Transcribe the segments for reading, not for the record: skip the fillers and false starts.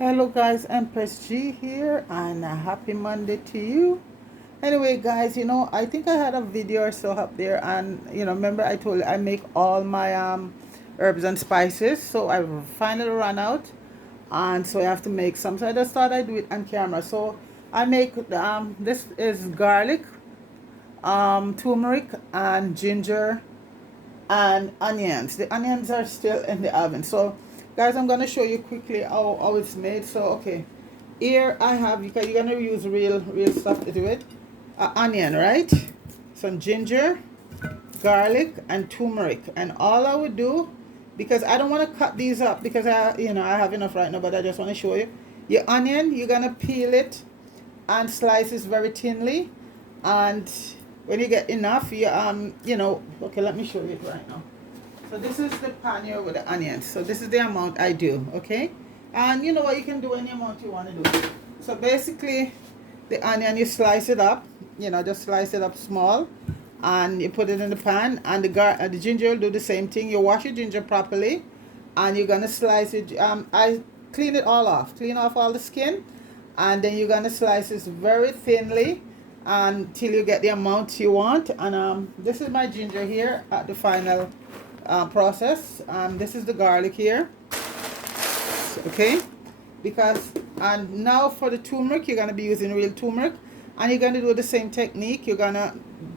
Hello guys, Empress G here and a happy Monday to you. Anyway guys, I think I had a video or so up there and remember I told you I make all my herbs and spices. So I finally ran out and so I have to make some. So I just thought I'd do it on camera. So I make this is garlic, turmeric and ginger and onions. The onions are still in the oven. So guys, I'm gonna show you quickly how it's made. So okay, here I have, you're gonna use real stuff to do it. Onion, right? Some ginger, garlic and turmeric. And all I would do, because I don't want to cut these up because I have enough right now, but I just want to show you. Your onion, you're gonna peel it and slice it very thinly. And when you get enough, okay, let me show you it right now. So this is the pan here with the onions. So this is the amount I do, okay? And you know what, you can do any amount you want to do. So basically, the onion, you slice it up, just slice it up small. And you put it in the pan. And the ginger will do the same thing. You wash your ginger properly. And you're going to slice it. I clean it all off. Clean off all the skin. And then you're going to slice this very thinly until you get the amount you want. And this is my ginger here at the final process. This is the garlic here, okay? Because, and now for the turmeric, you're going to be using real turmeric. And you're going to do the same technique.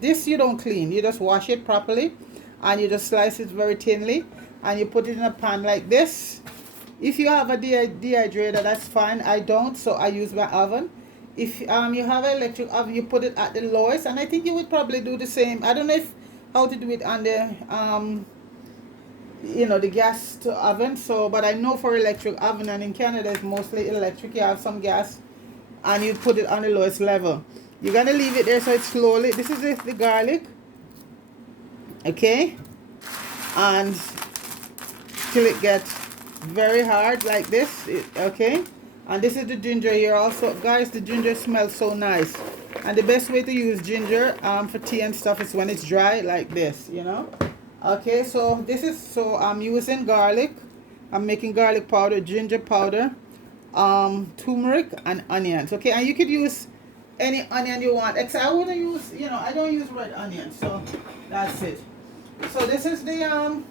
This you don't clean, you just wash it properly. And you just slice it very thinly. And you put it in a pan like this. If you have a dehydrator, that's fine. I don't, so I use my oven. If you have an electric oven, you put it at the lowest. And I think you would probably do the same. I don't know how to do it on the gas to oven. So, but I know for electric oven, and in Canada it's mostly electric, you have some gas, and you put it on the lowest level. You're gonna leave it there so it slowly, this is the garlic, okay, and till it gets very hard like this, okay. And this is the ginger here also, guys. The ginger smells so nice, and the best way to use ginger for tea and stuff is when it's dry like this, okay. So I'm using garlic. I'm making garlic powder, ginger powder, turmeric and onions, okay. And you could use any onion you want, except I wouldn't use, I don't use red onion. So that's it. So this is the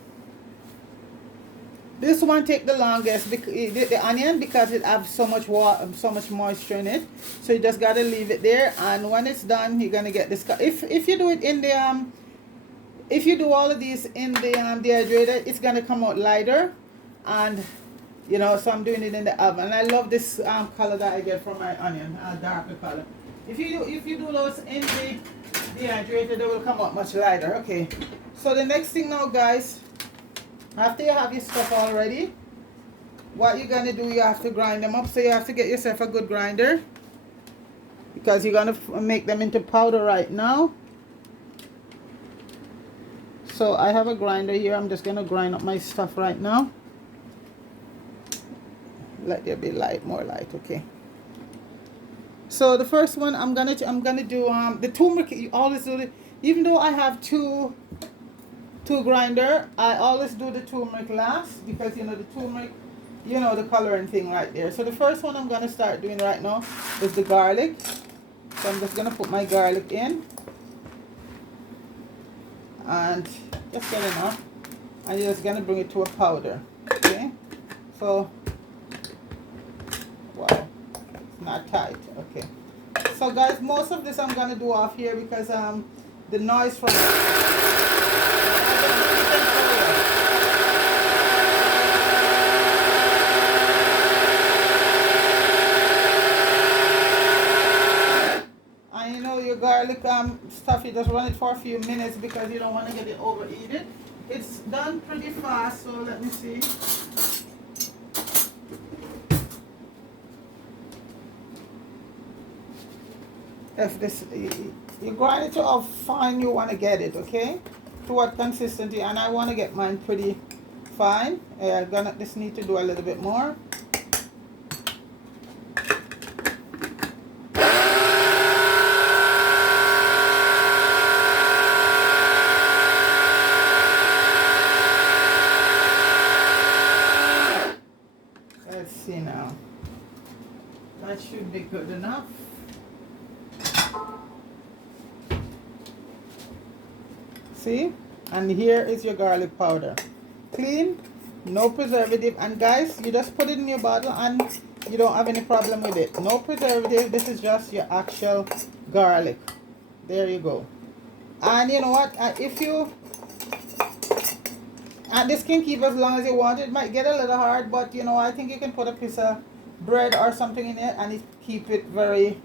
this one take the longest, because the onion, because it has so much water, so much moisture in it. So you just gotta leave it there, and when it's done, you're gonna get this. If you do it in the if you do all of these in the dehydrator, it's gonna come out lighter. And so I'm doing it in the oven. And I love this color that I get from my onion, darker color. If you do those in the dehydrator, they will come out much lighter. Okay, so the next thing now, guys, after you have your stuff all ready, what you're gonna do, you have to grind them up. So you have to get yourself a good grinder, because you're gonna make them into powder right now. So I have a grinder here. I'm just gonna grind up my stuff right now. Let there be more light, okay. So the first one I'm gonna do the turmeric. You always do it, even though I have two grinder, I always do the turmeric last, because the turmeric, the coloring thing right there. So the first one I'm gonna start doing right now is the garlic. So I'm just gonna put my garlic in, and just get enough, and you're just gonna bring it to a powder, okay. So wow, it's not tight, okay. So guys, most of this I'm gonna do off here, because the noise from your garlic stuff, you just run it for a few minutes, because you don't want to get it overheated. It's done pretty fast. So let me see. If this, you grind it to how fine you want to get it, okay, to what consistency. And I want to get mine pretty fine. I'm just need to do a little bit more. Let's see now. That should be good enough. See? And here is your garlic powder. Clean, no preservative. And guys, you just put it in your bottle and you don't have any problem with it. No preservative. This is just your actual garlic. There you go. And you know what? If you... And this can keep as long as you want. It might get a little hard, but you know, I think you can put a piece of bread or something in it and it keep it very...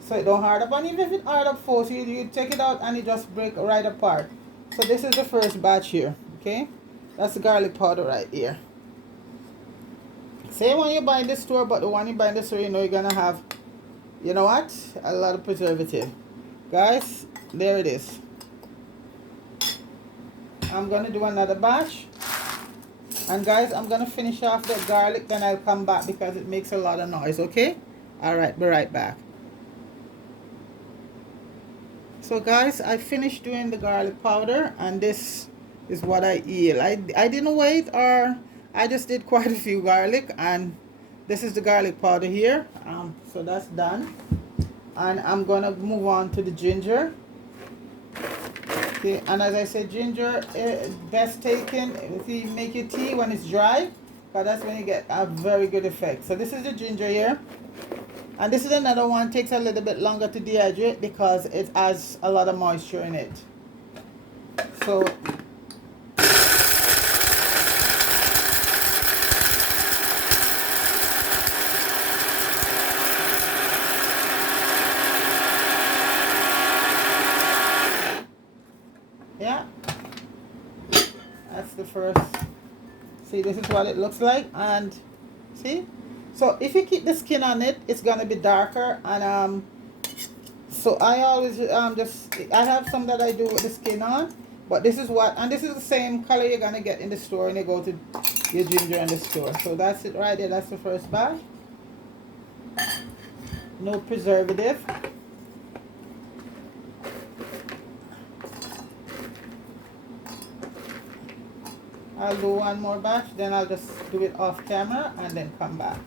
So it don't hard up. And even if it hard up first, you take it out and it just break right apart. So this is the first batch here. Okay? That's the garlic powder right here. Same one you buy in the store, but the one you buy in the store, you know you're gonna have, you know what? A lot of preservative. Guys, there it is. I'm gonna do another batch. And guys, I'm gonna finish off the garlic, then I'll come back because it makes a lot of noise, okay? Alright, be right back. So guys, I finished doing the garlic powder and this is what I eat. I didn't wait, or I just did quite a few garlic, and this is the garlic powder here. So that's done. And I'm gonna move on to the ginger. Okay, and as I said, ginger best taken if you make your tea when it's dry, because that's when you get a very good effect. So this is the ginger here. And this is another one, takes a little bit longer to dehydrate because it has a lot of moisture in it. So yeah, that's the first. See, this is what it looks like, and see. So if you keep the skin on it, it's gonna be darker. And so I always I have some that I do with the skin on, but this is what, and this is the same color you're gonna get in the store when you go to your ginger in the store. So that's it right there. That's the first batch. No preservative. I'll do one more batch, then I'll just do it off camera and then come back.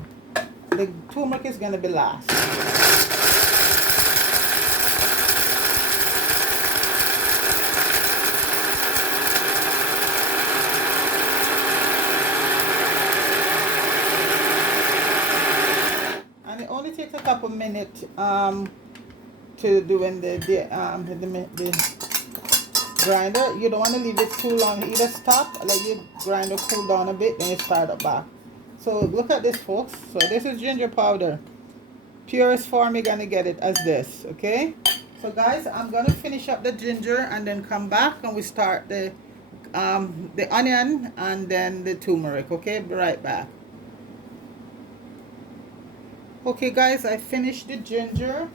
The turmeric is gonna be last. And it only takes a couple minutes to do in the grinder. You don't want to leave it too long. Either stop, let your grinder cool down a bit, then you start it back. So look at this, folks. So this is ginger powder. Purest form, you're gonna get it as this, okay? So guys, I'm gonna finish up the ginger and then come back and we start the onion and then the turmeric, okay? Be right back. Okay guys, I finished the ginger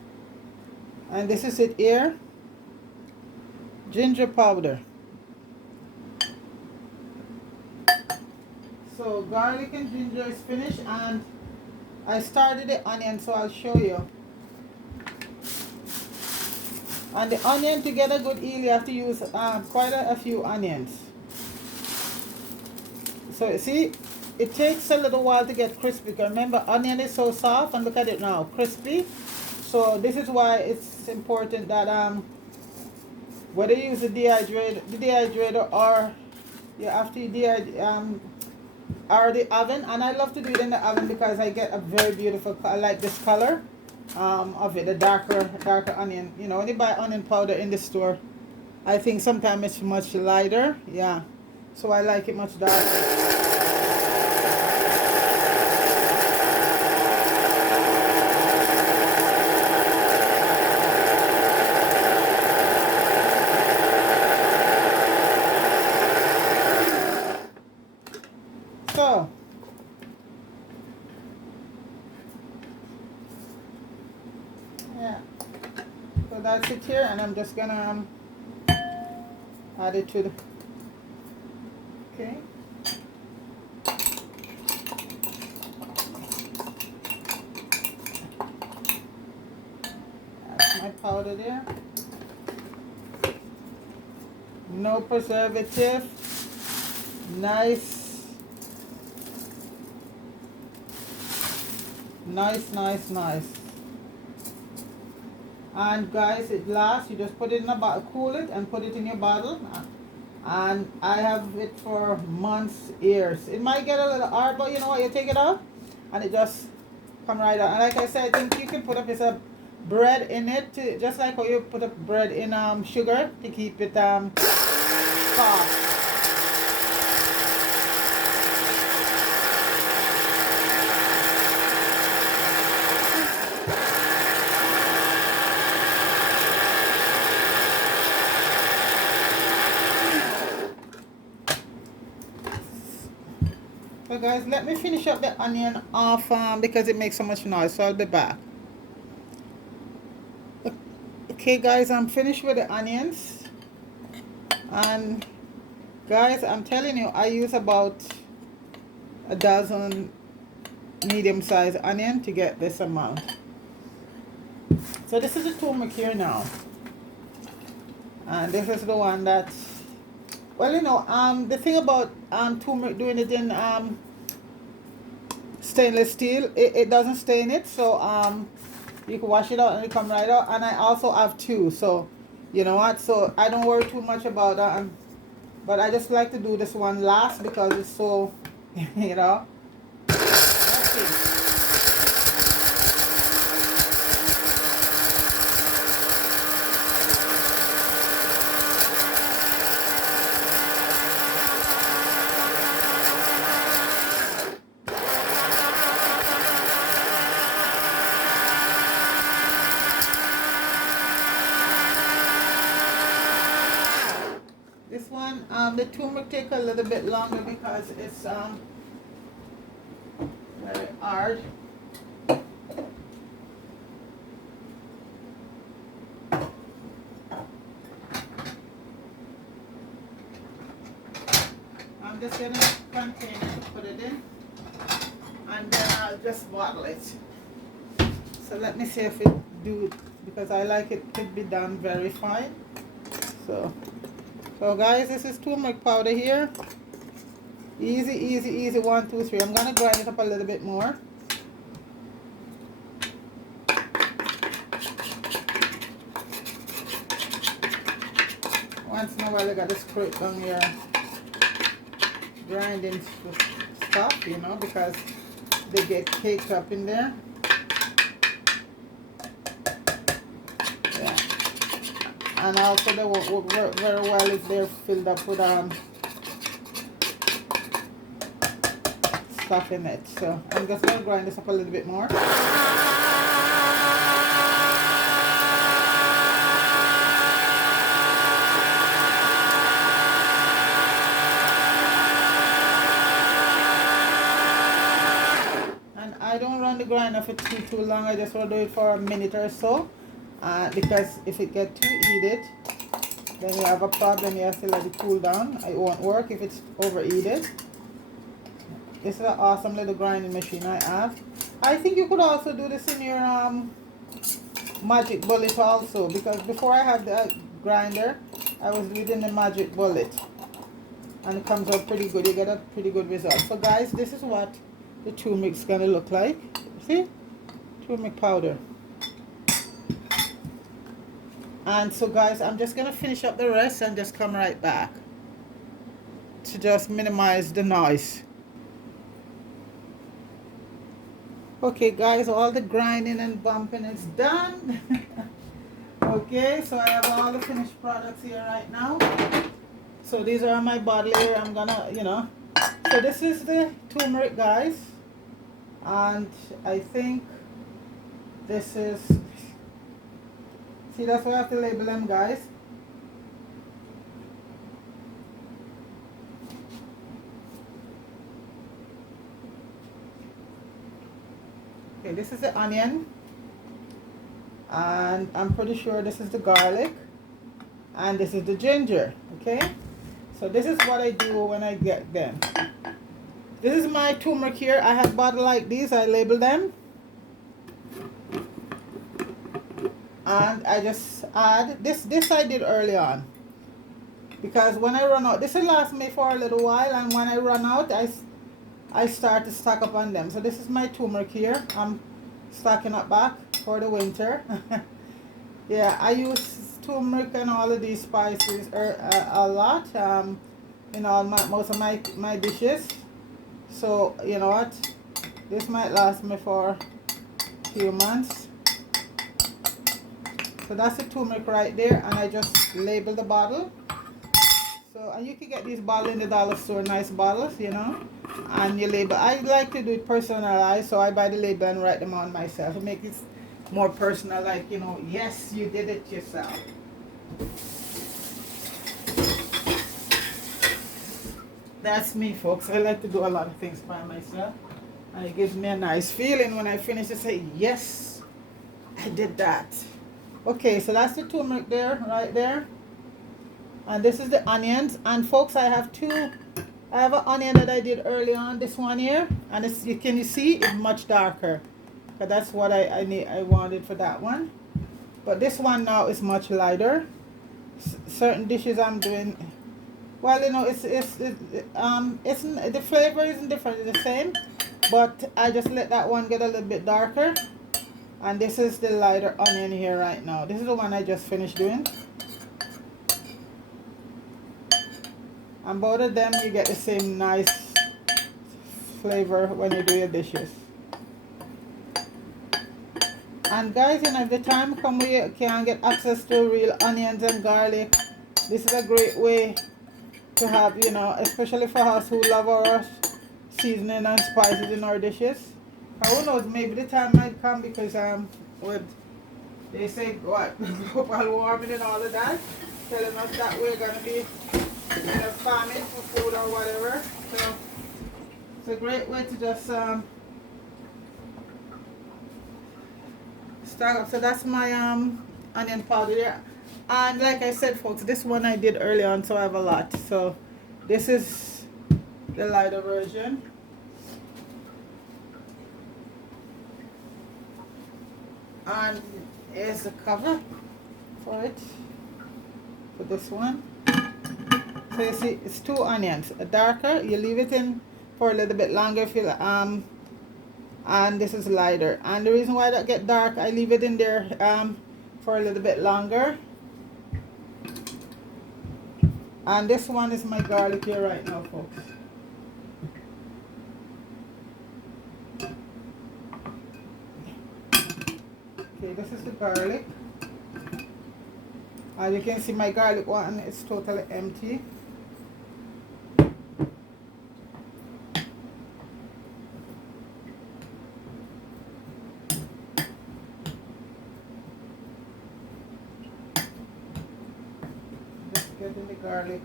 and this is it here. Ginger powder. So garlic and ginger is finished, and I started the onion, so I'll show you. And the onion, to get a good eel, you have to use quite a few onions. So see, it takes a little while to get crispy, because remember, onion is so soft, and look at it now, crispy. So this is why it's important that whether you use the dehydrator or you have to dehydrate or the oven. And I love to do it in the oven because I get a very beautiful, I like this color of it, the darker onion. You know, when you buy onion powder in the store, I think sometimes it's much lighter. Yeah, so I like it much darker. So yeah, so that's it here, and I'm just gonna add it to the, okay. That's my powder there. No preservative. Nice Nice, nice, nice. And guys, it lasts. You just put it in a bottle, cool it, and put it in your bottle. And I have it for months, years. It might get a little hard, but you know what? You take it out, and it just come right out. And like I said, I think you can put a piece of bread in it, just like how you put up bread in sugar to keep it soft. So guys, let me finish up the onion off because it makes so much noise. So I'll be back. Okay guys, I'm finished with the onions. And guys, I'm telling you, I use about a dozen medium-sized onion to get this amount. So this is the turmeric here now. And this is the one that, well, you know, the thing about turmeric, doing it in stainless steel, it doesn't stain it, so you can wash it out and it come right out. And I also have two, so you know what, so I don't worry too much about that. But I just like to do this one last because it's so you know. Let's see. This one, the turmeric take a little bit longer because it's very hard. I'm just gonna container to put it in, and then I'll just bottle it. So let me see if it do it, because I like it to be done very fine. So guys, this is turmeric powder here. Easy, easy, easy. 1, 2, 3. I'm gonna grind it up a little bit more. Once in a while, I gotta scrape down your grinding stuff, you know, because they get caked up in there. Yeah. And also they won't work very well if they're filled up with stuff in it. So I'm just going to grind this up a little bit more. And I don't run the grinder for too long. I just want to do it for a minute or so. Because if it gets too heated, then you have a problem. You have to let it cool down. It won't work if it's overheated. This is an awesome little grinding machine I have. I think you could also do this in your magic bullet also, because before I had the grinder, I was using the magic bullet, and it comes out pretty good. You get a pretty good result. So guys, this is what the turmeric is gonna look like. See, turmeric powder. And so guys, I'm just gonna finish up the rest and just come right back to just minimize the noise. Okay guys, all the grinding and bumping is done. Okay, so I have all the finished products here right now. So these are my bottle here. I'm gonna, you know, so this is the turmeric, guys, and I think this is, see, that's why I have to label them, guys. Okay, this is the onion, and I'm pretty sure this is the garlic, and this is the ginger. Okay, so this is what I do when I get them. This is my turmeric here. I have bottles like these. I label them, and I just add this. This I did early on, because when I run out, this will last me for a little while, and when I run out, I start to stock up on them. So this is my turmeric here. stocking up back for the winter. Yeah, I use turmeric and all of these spices a lot in all most of my dishes. So you know what, this might last me for a few months. So that's the turmeric right there, and I just label the bottle. So, and you can get these bottles in the dollar store, nice bottles, you know, and you label. I like to do it personalized, so I buy the label and write them on myself. It makes it more personal, like, you know, yes, you did it yourself. That's me, folks. I like to do a lot of things by myself, and it gives me a nice feeling when I finish to say, yes, I did that. Okay, so that's the turmeric there, right there. And this is the onions. And folks, I have an onion that I did early on, this one here. And it's, can you see, it's much darker. But that's what I wanted for that one. But this one now is much lighter. Certain dishes I'm doing, well, you know, it's the flavor isn't different, it's the same. But I just let that one get a little bit darker. And this is the lighter onion here right now. This is the one I just finished doing. And both of them, you get the same nice flavor when you do your dishes. And guys, you know, if the time comes where you can get access to real onions and garlic, this is a great way to have, you know, especially for us who love our seasoning and spices in our dishes. Who knows, maybe the time might come because what they say, what, global warming and all of that, telling us that we're gonna be in a famine for food or whatever. So it's a great way to just stock up. So that's my onion powder there. And like I said, folks, this one I did early on, so I have a lot. So this is the lighter version. And here's the cover for it, for this one. So you see, it's 2 onions. A darker, you leave it in for a little bit longer if you and this is lighter. And the reason why that get dark, I leave it in there for a little bit longer. And this one is my garlic here right now, folks. Okay, this is the garlic. As you can see, my garlic one is totally empty. Just getting the garlic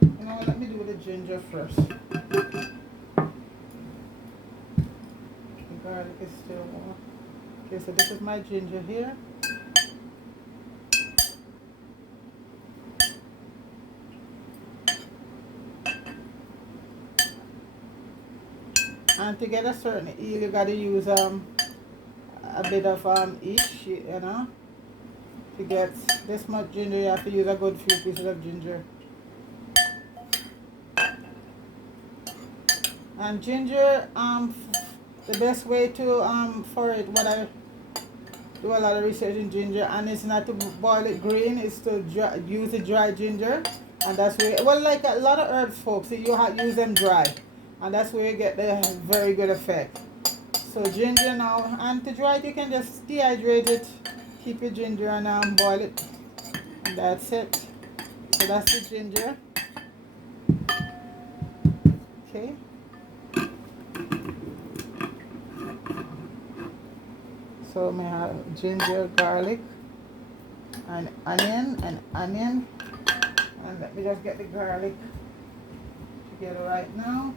you know what, let me do the ginger first. Garlic is still warm. Okay, so this is my ginger here. And to get a certain eel, you gotta use a bit of each, you know. To get this much ginger, you have to use a good few pieces of ginger. And ginger, the best way to for it, what I do a lot of research in ginger, and it's not to boil it green, it's to use the dry ginger, and that's where, well, like a lot of herbs, folks, you use them dry, and that's where you get the very good effect. So ginger now, and to dry it, you can just dehydrate it, keep your ginger and boil it, and that's it. So that's the ginger. Okay. So we have ginger, garlic, and onion, and let me just get the garlic together right now.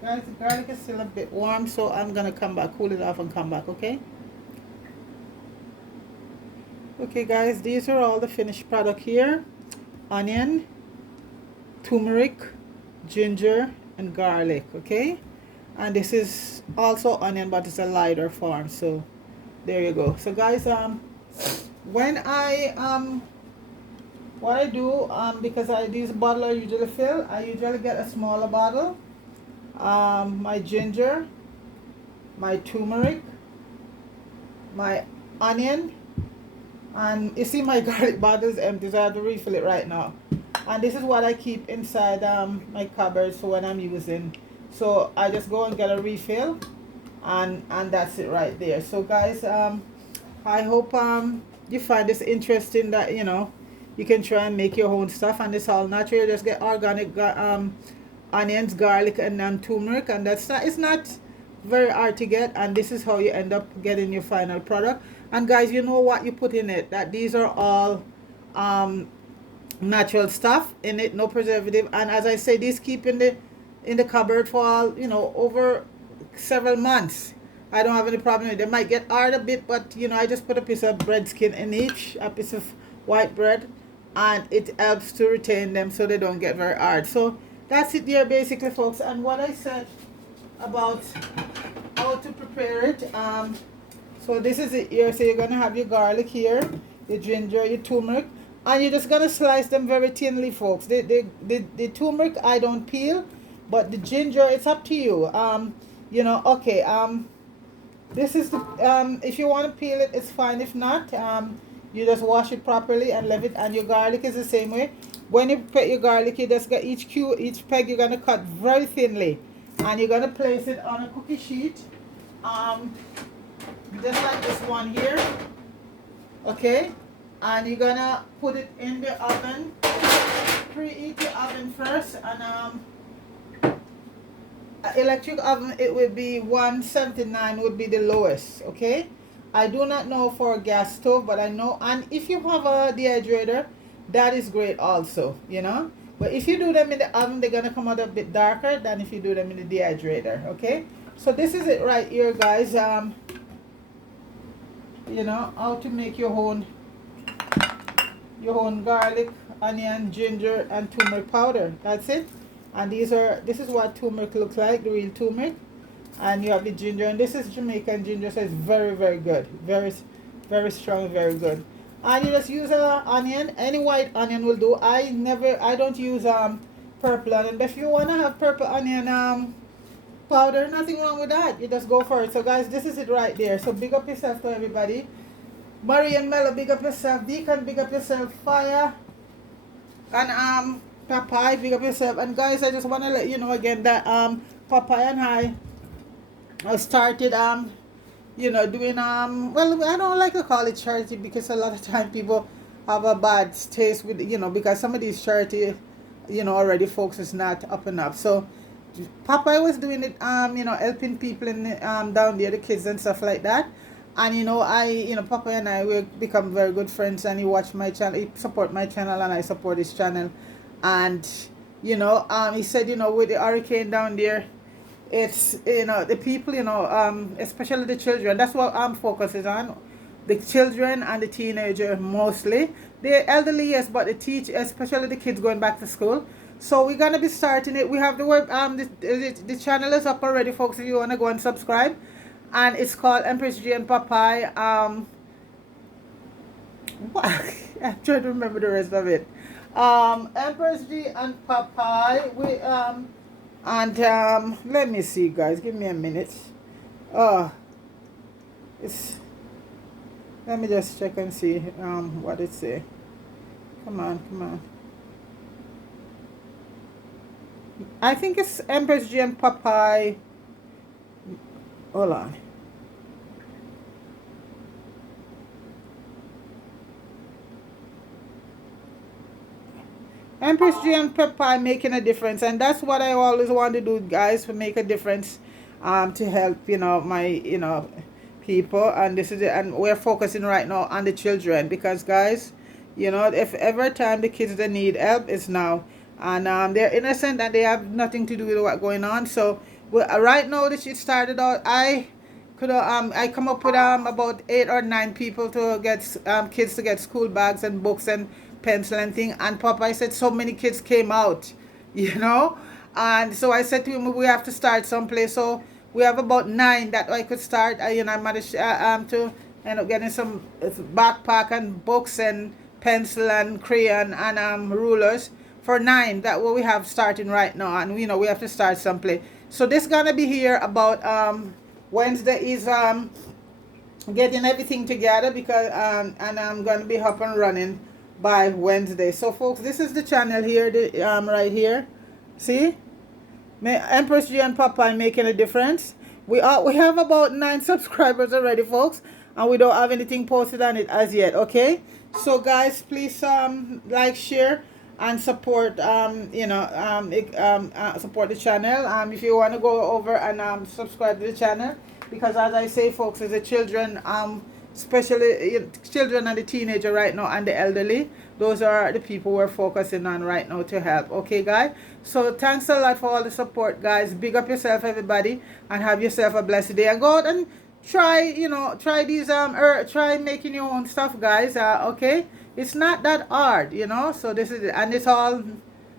Guys, the garlic is still a bit warm, so I'm gonna come back, cool it off and come back, okay? Okay guys, these are all the finished product here. Onion, turmeric, ginger, and garlic, okay? and this is also onion, but it's a lighter form. So there you go. So guys, when I what I do, because these bottle are usually fill, I usually get a smaller bottle. My ginger, my turmeric, my onion, and you see my garlic bottle is empty, so I have to refill it right now. And this is what I keep inside my cupboard for when I'm using. So I just go and get a refill, and that's it right there. So guys, I hope you find this interesting, that you can try and make your own stuff, and it's all natural. Just get organic onions, garlic, and turmeric, and it's not very hard to get, and this is how you end up getting your final product. And guys, you know what you put in it, that these are all natural stuff in it, no preservative. And as I say, these keep in the cupboard for all, over several months. I don't have any problem with it. They might get hard a bit, but I just put a piece of bread skin in each, a piece of white bread, and it helps to retain them so they don't get very hard. So that's it there basically, folks. And what I said about how to prepare it, so this is it here. So you're gonna have your garlic here, your ginger, your turmeric, and you're just gonna slice them very thinly, folks. The turmeric I don't peel, but the ginger, it's up to you. Okay. This is the if you want to peel it, it's fine. If not, you just wash it properly and leave it. And your garlic is the same way. When you put your garlic, you just get each peg you're gonna cut very thinly, and you're gonna place it on a cookie sheet, just like this one here. Okay, and you're gonna put it in the oven. Preheat the oven first, and electric oven, it would be 179 would be the lowest. Okay, I do not know for a gas stove, but I know. And if you have a dehydrator, that is great also, but if you do them in the oven, they're gonna come out a bit darker than if you do them in the dehydrator. Okay, so this is it right here, guys. How to make your own garlic, onion, ginger, and turmeric powder. That's it. And this is what turmeric looks like, the real turmeric. And you have the ginger, and this is Jamaican ginger, so it's very, very good, very, very strong, very good. And you just use a onion, any white onion will do. I don't use purple onion, but if you want to have purple onion powder, nothing wrong with that. You just go for it. So guys, this is it right there. So big up yourself to everybody. Marie and Mello, big up yourself. Deacon, big up yourself. Fire and Popeye, big up yourself. And guys, I just want to let you know again that Popeye and I started doing well, I don't like to call it charity, because a lot of time people have a bad taste with because some of these charity already folks is not up and up. So Popeye was doing it helping people in down there, the kids and stuff like that. And Papa and I, we become very good friends, and he watch my channel, he support my channel, and I support his channel. And he said, with the hurricane down there, it's the people, especially the children. That's what focus is on, the children and the teenager mostly. The elderly, yes, but especially the kids going back to school. So we're gonna be starting it. We have the web the channel is up already, folks, if you wanna go and subscribe. And it's called Empress G and Popeye. What? I'm trying to remember the rest of it. Empress G and Popeye. Let me see, guys. Give me a minute. Let me just check and see what it say. Come on. I think it's Empress G and Popeye. Hold on. Empress G and Popeye making a difference, and that's what I always want to do, guys, to make a difference, to help my people. And this is it, and we're focusing right now on the children, because guys, if every time the kids that need help is now, and they're innocent and they have nothing to do with what's going on. So right now that it started out, I come up with about 8 or 9 people to get kids to get school bags and books and pencil and thing. And Popeye said so many kids came out, And so I said to him, we have to start someplace. So we have about 9 that I could start. I managed to end up getting some backpack and books and pencil and crayon and rulers for 9 that what we have starting right now. And we have to start someplace. So this gonna be here about Wednesday is getting everything together, because and I'm gonna be up and running by Wednesday. So folks, this is the channel here, right here. See, Empress G and Popeye making a difference. We have about 9 subscribers already, folks, and we don't have anything posted on it as yet. Okay, so guys, please like, share, and support support the channel. If you want to go over and subscribe to the channel, because as I say, folks, as the children, especially children and the teenager right now, and the elderly, those are the people we're focusing on right now to help. Okay, guys, so thanks a lot for all the support, guys. Big up yourself, everybody, and have yourself a blessed day, and go out and try these try making your own stuff, guys. Okay, it's not that hard, so this is it, and it's all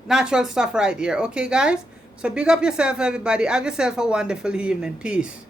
natural stuff right here. Okay, guys, so big up yourself, everybody. Have yourself a wonderful evening. Peace.